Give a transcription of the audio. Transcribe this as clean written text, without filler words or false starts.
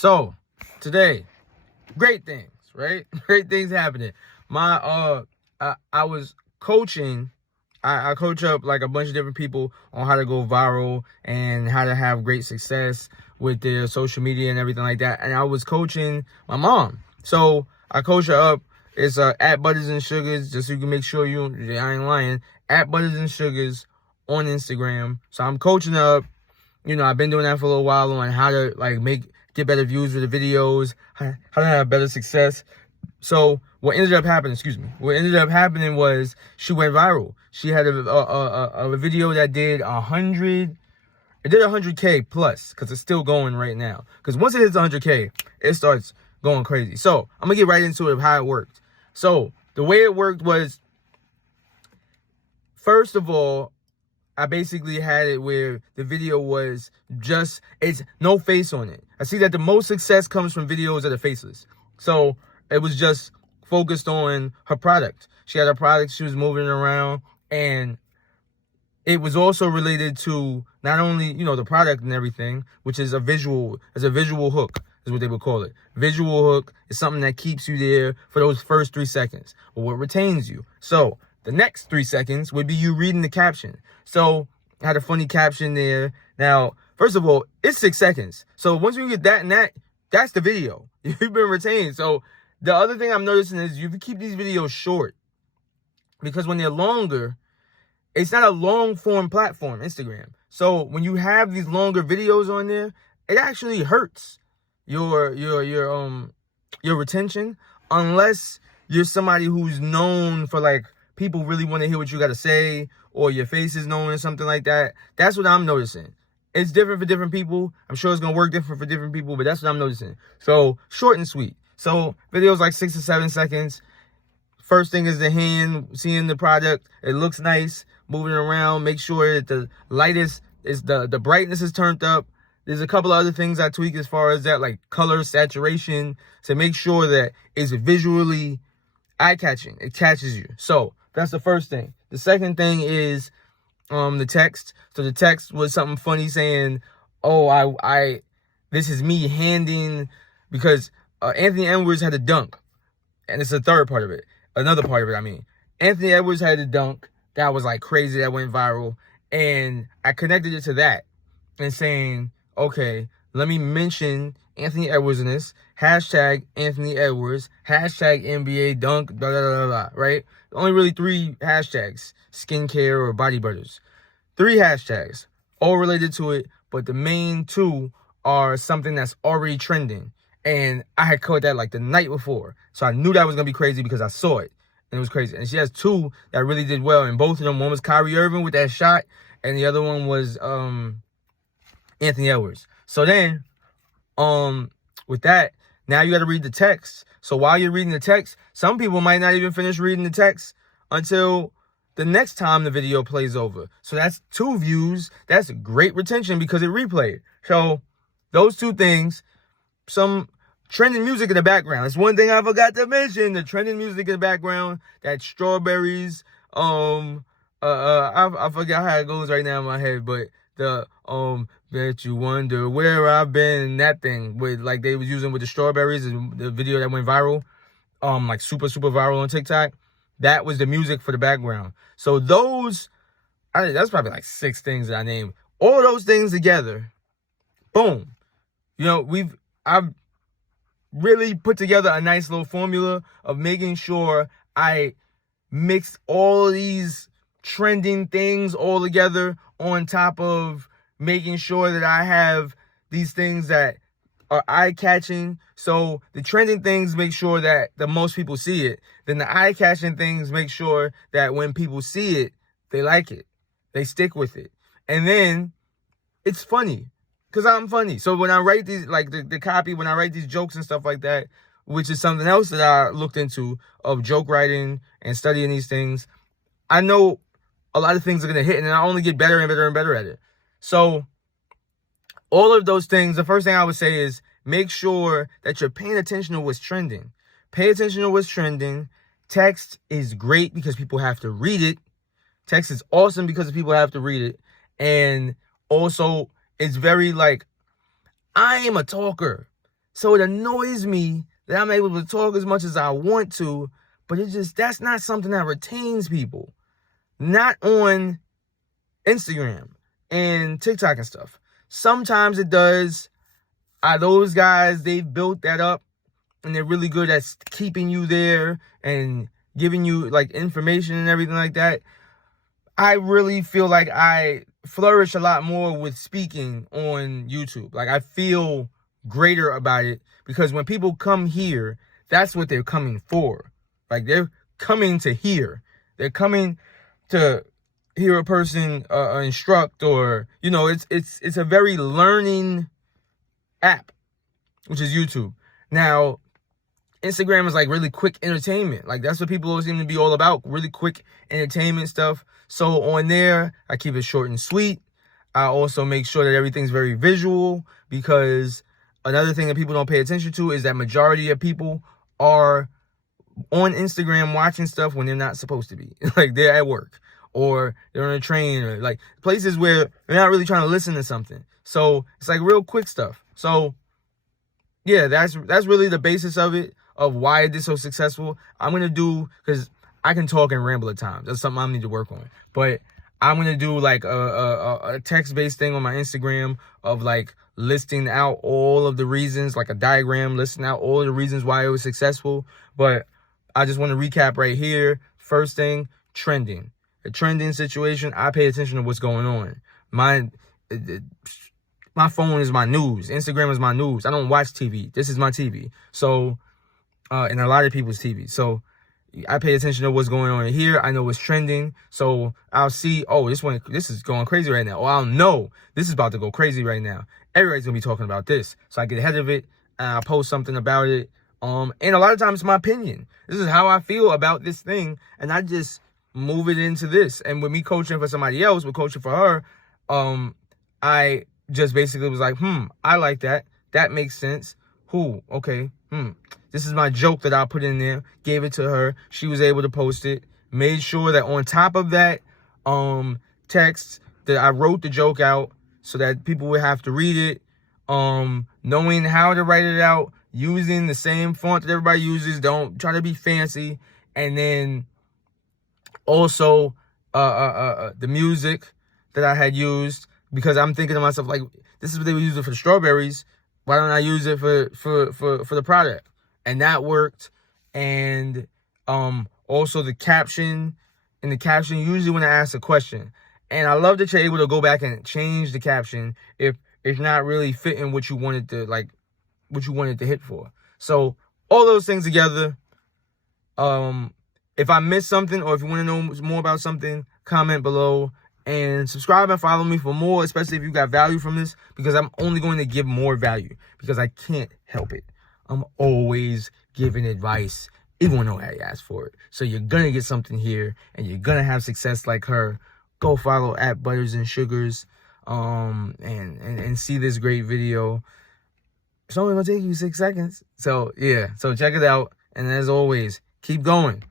So today, great things, right? Great things happening. I was coaching. I coach up like a bunch of different people on how to go viral and how to have great success with their social media and everything like that. And I was coaching my mom. So I coach her up. It's at Butters and Sugars, just so you can make sure I ain't lying. At Butters and Sugars on Instagram. So I'm coaching her up. I've been doing that for a little while on how to get better views with the videos, how to have better success. So what ended up happening was she went viral. She had a video that did 100K plus, because it's still going right now. Because once it hits 100K, it starts going crazy. So I'm gonna get right into it of how it worked. So the way it worked was, first of all, I basically had it where the video was it's no face on it. I see that the most success comes from videos that are faceless. So it was just focused on her product. She had a product, she was moving around, and it was also related to not only, the product and everything, which is a visual hook, is what they would call it. Visual hook is something that keeps you there for those first 3 seconds, or what retains you. So the next 3 seconds would be you reading the caption. So I had a funny caption there. Now, first of all, it's 6 seconds. So once you get that and that's the video. You've been retained. So the other thing I'm noticing is you keep these videos short, because when they're longer, it's not a long form platform, Instagram. So when you have these longer videos on there, it actually hurts your retention, unless you're somebody who's known for, like, people really want to hear what you got to say, or your face is known or something like that. That's what I'm noticing. It's different for different people. I'm sure it's going to work different for different people, but that's what I'm noticing. So short and sweet. So videos like 6 to 7 seconds. First thing is the hand, seeing the product. It looks nice, moving around. Make sure that the light is the brightness is turned up. There's a couple of other things I tweak as far as that, like color, saturation, to make sure that it's visually eye-catching. It catches you. So that's the first thing. The second thing is the text. So the text was something funny saying, "Oh, this is me handing," because Anthony Edwards had a dunk, and it's the third part of it. Another part of it, I mean. Anthony Edwards had a dunk that was like crazy, that went viral, and I connected it to that and saying, okay, let me mention Anthony Edwards in this. Hashtag Anthony Edwards. Hashtag NBA dunk. Blah, blah, blah, blah, right? Only really 3 hashtags. Skincare or body butters. 3 hashtags. All related to it. But the main 2 are something that's already trending. And I had caught that like the night before. So I knew that was going to be crazy because I saw it. And it was crazy. And she has 2 that really did well. And both of them, one was Kyrie Irving with that shot. And the other one was Anthony Edwards. So then, with that, now you got to read the text. So while you're reading the text, some people might not even finish reading the text until the next time the video plays over. So that's 2 views. That's great retention because it replayed. So those 2 things, some trending music in the background. That's one thing I forgot to mention. The trending music in the background, that Strawberries, I forgot how it goes right now in my head, but the Bet You Wonder Where I've Been, that thing with, like, they was using with the Strawberries, the video that went viral, like super viral on TikTok. That was the music for the background. So that's probably like 6 things that I named. All those things together, boom. I've really put together a nice little formula of making sure I mixed all of these trending things all together, on top of making sure that I have these things that are eye-catching. So the trending things make sure that the most people see it. Then the eye-catching things make sure that when people see it, they like it. They stick with it. And then it's funny, because I'm funny. So when I write these, like the copy, when I write these jokes and stuff like that, which is something else that I looked into, of joke writing and studying these things, I know a lot of things are going to hit, and I only get better and better and better at it. So all of those things, the first thing I would say is make sure that you're paying attention to what's trending. Pay attention to what's trending. Text is great because people have to read it. Text is awesome because people have to read it. And also, it's very like, I am a talker. So it annoys me that I'm able to talk as much as I want to, but that's not something that retains people. Not on Instagram and TikTok and stuff. Sometimes it does. Those guys, they've built that up and they're really good at keeping you there and giving you like information and everything like that. I really feel like I flourish a lot more with speaking on YouTube. Like I feel greater about it because when people come here, that's what they're coming for. Like they're coming to hear. They're coming to hear a person instruct, or it's a very learning app, which is YouTube. Now, Instagram is like really quick entertainment. Like that's what people seem to be all about, really quick entertainment stuff. So on there, I keep it short and sweet. I also make sure that everything's very visual, because another thing that people don't pay attention to is that majority of people are on Instagram watching stuff when they're not supposed to be. Like they're at work or they're on a train, or like places where they're not really trying to listen to something. So it's like real quick stuff. So yeah, that's really the basis of it, of why it is so successful. I'm going to do, because I can talk and ramble at times. That's something I need to work on. But I'm going to do like a text-based thing on my Instagram of like listing out all of the reasons, like a diagram, listing out all of the reasons why it was successful. But I just want to recap right here. First thing, trending. A trending situation, I pay attention to what's going on. My phone is my news. Instagram is my news. I don't watch TV. This is my TV. So, and a lot of people's TV. So I pay attention to what's going on here. I know what's trending. So I'll see, oh, this is going crazy right now. Or I'll know this is about to go crazy right now. Everybody's going to be talking about this. So I get ahead of it and I'll post something about it. And a lot of times it's my opinion. This is how I feel about this thing. And I just move it into this. And with me coaching for somebody else, with coaching for her, I just basically was like, I like that. That makes sense. Okay. This is my joke that I put in there. Gave it to her. She was able to post it. Made sure that on top of that text that I wrote the joke out so that people would have to read it. Knowing how to write it out. Using the same font that everybody uses. Don't try to be fancy. And then also the music that I had used, because I'm thinking to myself, like, this is what they were using for the strawberries. Why don't I use it for the product? And that worked. And also the caption. In the caption, usually when I ask a question. And I love that you're able to go back and change the caption if it's not really fitting what you wanted to hit for. So all those things together. If I missed something, or if you want to know more about something, comment below and subscribe and follow me for more, especially if you got value from this, because I'm only going to give more value, because I can't help it. I'm always giving advice, even when nobody asks for it. So you're going to get something here and you're going to have success like her. Go follow at Butters and Sugars and see this great video. It's only going to take you 6 seconds. So yeah, so check it out. And as always, keep going.